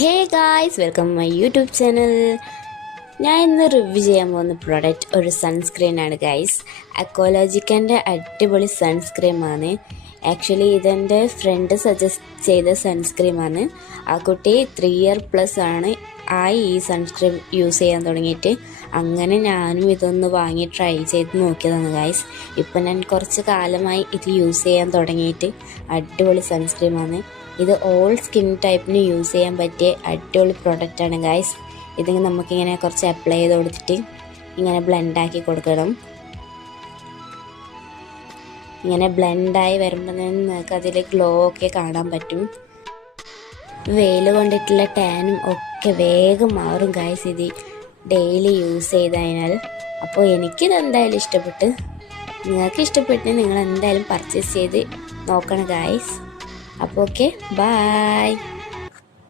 Hey guys, welcome my YouTube channel. ഞാൻ ഇന്ന് review ചെയ്യാൻ പോകുന്ന പ്രോഡക്റ്റ് ഒരു സൺസ്ക്രീനാണ് ഗായ്സ്. അക്കോലോജിക്കൻ്റെ അടിപൊളി സൺസ്ക്രീമാണ്. ആക്ച്വലി ഇതെൻ്റെ ഫ്രണ്ട് സജസ്റ്റ് ചെയ്ത സൺസ്ക്രീമാണ്. ആ കുട്ടി 3 ഇയർ പ്ലസ് ആണ് ഈ സൺസ്ക്രീൻ യൂസ് ചെയ്യാൻ തുടങ്ങിയിട്ട്. അങ്ങനെ ഞാനും ഇതൊന്ന് വാങ്ങി ട്രൈ ചെയ്ത് നോക്കിയതാണ് ഗായ്സ്. ഇപ്പം ഞാൻ കുറച്ച് കാലമായി ഇത് യൂസ് ചെയ്യാൻ തുടങ്ങിയിട്ട്. അടിപൊളി സൺസ്ക്രീമാണ്. ഇത് ഓൾ സ്കിൻ ടൈപ്പിന് യൂസ് ചെയ്യാൻ പറ്റിയ അടിപൊളി പ്രോഡക്റ്റാണ് ഗായ്സ്. ഇതിങ്ങനെ നമുക്കിങ്ങനെ കുറച്ച് അപ്ലൈ ചെയ്ത് കൊടുത്തിട്ട് ഇങ്ങനെ ബ്ലെൻഡാക്കി കൊടുക്കണം. ഇങ്ങനെ ബ്ലെൻഡായി വരുമ്പോൾ നിങ്ങൾക്ക് അതിൽ ഗ്ലോ ഒക്കെ കാണാൻ പറ്റും. വെയിൽ കൊണ്ടിട്ടുള്ള ടാനും ഒക്കെ വേഗം മാറും ഗായ്സ് ഇത് ഡെയിലി യൂസ് ചെയ്തതിനാൽ. അപ്പോൾ എനിക്കിത് എന്തായാലും ഇഷ്ടപ്പെട്ട്, നിങ്ങൾക്ക് ഇഷ്ടപ്പെട്ട് നിങ്ങൾ എന്തായാലും പർച്ചേസ് ചെയ്ത് നോക്കണം ഗായ്സ്. അപ്പോൾ ഓക്കെ, ബൈ.